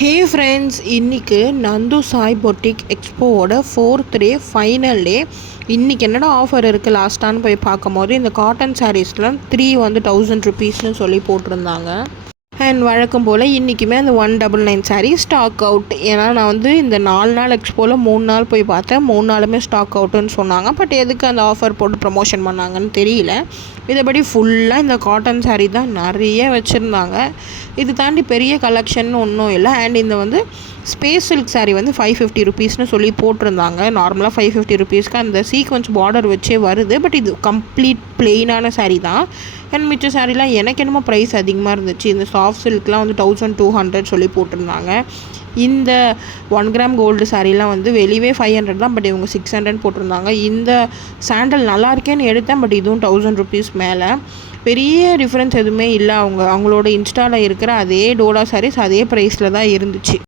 Hey friends, இன்றைக்கி Nandu Sai boutique எக்ஸ்போவோட 4th டே final டே. இன்றைக்கி என்னடா ஆஃபர் இருக்குது லாஸ்ட்டான்னு போய் பார்க்கும்போது இந்த காட்டன் சாரீஸ்லாம் 3 வந்து 1000 ருபீஸ்னு சொல்லி போட்டிருந்தாங்க. அண்ட் வழக்கம் போல் இன்றைக்குமே அந்த 199 சாரீ ஸ்டாக் அவுட். ஏன்னா நான் வந்து இந்த 4 நாள் எக்ஸ்போவில் 3 நாள் போய் பார்த்தேன், 3 நாளுமே ஸ்டாக் அவுட்டுன்னு சொன்னாங்க. பட் எதுக்கு அந்த ஆஃபர் போட்டு ப்ரமோஷன் பண்ணாங்கன்னு தெரியல. இதைப்படி ஃபுல்லாக இந்த காட்டன் சாரீ தான் நிறைய வச்சுருந்தாங்க. இது தாண்டி பெரிய கலெக்ஷன் ஒன்றும் இல்லை. அண்ட் இந்த வந்து ஸ்பேஸ் சில்க் சாரீ வந்து 550 ருபீஸ்னு சொல்லி போட்டிருந்தாங்க. நார்மலாக 550 ருபீஸ்க்கு அந்த சீக்வன்ஸ் பார்டர் வச்சே வருது. பட் இது கம்ப்ளீட் பிளெயினான சாரீ தான். அண்ட் மிச்ச சாரீலாம் எனக்கு என்னமோ ப்ரைஸ் அதிகமாக இருந்துச்சு. இந்த சாஃப்ட் சில்க்லாம் வந்து 1200 சொல்லி போட்டிருந்தாங்க. இந்த 1 கிராம் கோல்டு சாரீலாம் வந்து வெளியே 500 தான், பட் இவங்க 600 போட்டிருந்தாங்க. இந்த சாண்டல் நல்லா இருக்கேன்னு எடுத்தேன், பட் இதுவும் 1000 ருபீஸ் மேலே. பெரிய டிஃப்ரென்ஸ் எதுவுமே இல்லை. அவங்களோட இன்ஸ்டாவில் இருக்கிற அதே டோலா சாரீஸ் அதே ப்ரைஸில் தான் இருந்துச்சு.